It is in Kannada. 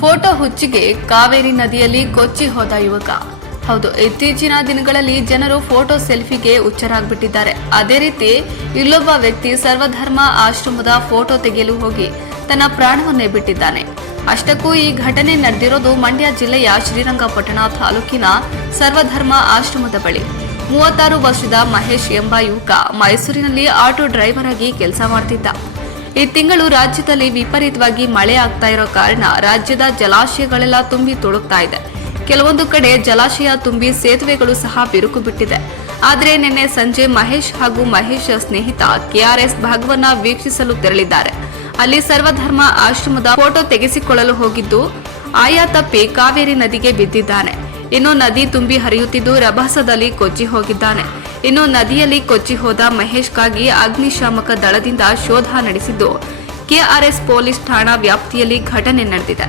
ಫೋಟೋ ಹುಚ್ಚಿಗೆ ಕಾವೇರಿ ನದಿಯಲ್ಲಿ ಕೊಚ್ಚಿ ಹೋದ ಯುವಕ. ಹೌದು, ಇತ್ತೀಚಿನ ದಿನಗಳಲ್ಲಿ ಜನರು ಫೋಟೋ ಸೆಲ್ಫಿಗೆ ಹುಚ್ಚರಾಗ್ಬಿಟ್ಟಿದ್ದಾರೆ. ಅದೇ ರೀತಿ ಇಲ್ಲೊಬ್ಬ ವ್ಯಕ್ತಿ ಸರ್ವಧರ್ಮ ಆಶ್ರಮದ ಫೋಟೋ ತೆಗೆಯಲು ಹೋಗಿ ತನ್ನ ಪ್ರಾಣವನ್ನೇ ಬಿಟ್ಟಿದ್ದಾನೆ. ಅಷ್ಟಕ್ಕೂ ಈ ಘಟನೆ ನಡೆದಿರೋದು ಮಂಡ್ಯ ಜಿಲ್ಲೆಯ ಶ್ರೀರಂಗಪಟ್ಟಣ ತಾಲೂಕಿನ ಸರ್ವಧರ್ಮ ಆಶ್ರಮದ ಬಳಿ. 36 ವರ್ಷದ ಮಹೇಶ್ ಎಂಬ ಯುವಕ ಮೈಸೂರಿನಲ್ಲಿ ಆಟೋ ಡ್ರೈವರ್ ಆಗಿ ಕೆಲಸ ಮಾಡ್ತಿದ್ದ. ಈ ತಿಂಗಳು ರಾಜ್ಯದಲ್ಲಿ ವಿಪರೀತವಾಗಿ ಮಳೆ ಆಗ್ತಾ ಇರೋ ಕಾರಣ ರಾಜ್ಯದ ಜಲಾಶಯಗಳೆಲ್ಲ ತುಂಬಿ ತುಳುಕ್ತಾ ಇದೆ. ಕೆಲವೊಂದು ಕಡೆ ಜಲಾಶಯ ತುಂಬಿ ಸೇತುವೆಗಳು ಸಹ ಬಿರುಕು ಬಿಟ್ಟಿದೆ. ಆದರೆ ನಿನ್ನೆ ಸಂಜೆ ಮಹೇಶ್ ಹಾಗೂ ಮಹೇಶ್ ಸ್ನೇಹಿತ KRS ಭಾಗವನ್ನ ವೀಕ್ಷಿಸಲು ತೆರಳಿದ್ದಾರೆ. ಅಲ್ಲಿ ಸರ್ವಧರ್ಮ ಆಶ್ರಮದ ಫೋಟೋ ತೆಗೆಸಿಕೊಳ್ಳಲು ಹೋಗಿದ್ದು ಆಯಾ ತಪ್ಪಿ ಕಾವೇರಿ ನದಿಗೆ ಬಿದ್ದಿದ್ದಾನೆ. ಇನ್ನು ನದಿ ತುಂಬಿ ಹರಿಯುತ್ತಿದ್ದು ರಭಸದಲ್ಲಿ ಕೊಚ್ಚಿ ಹೋಗಿದ್ದಾನೆ. ಇನ್ನು ನದಿಯಲ್ಲಿ ಕೊಚ್ಚಿ ಹೋದ ಮಹೇಶ್ಗಾಗಿ ಅಗ್ನಿಶಾಮಕ ದಳದಿಂದ ಶೋಧ ನಡೆಸಿದ್ದು KRS ಪೊಲೀಸ್ ಠಾಣಾ ವ್ಯಾಪ್ತಿಯಲ್ಲಿ ಘಟನೆ ನಡೆದಿದೆ.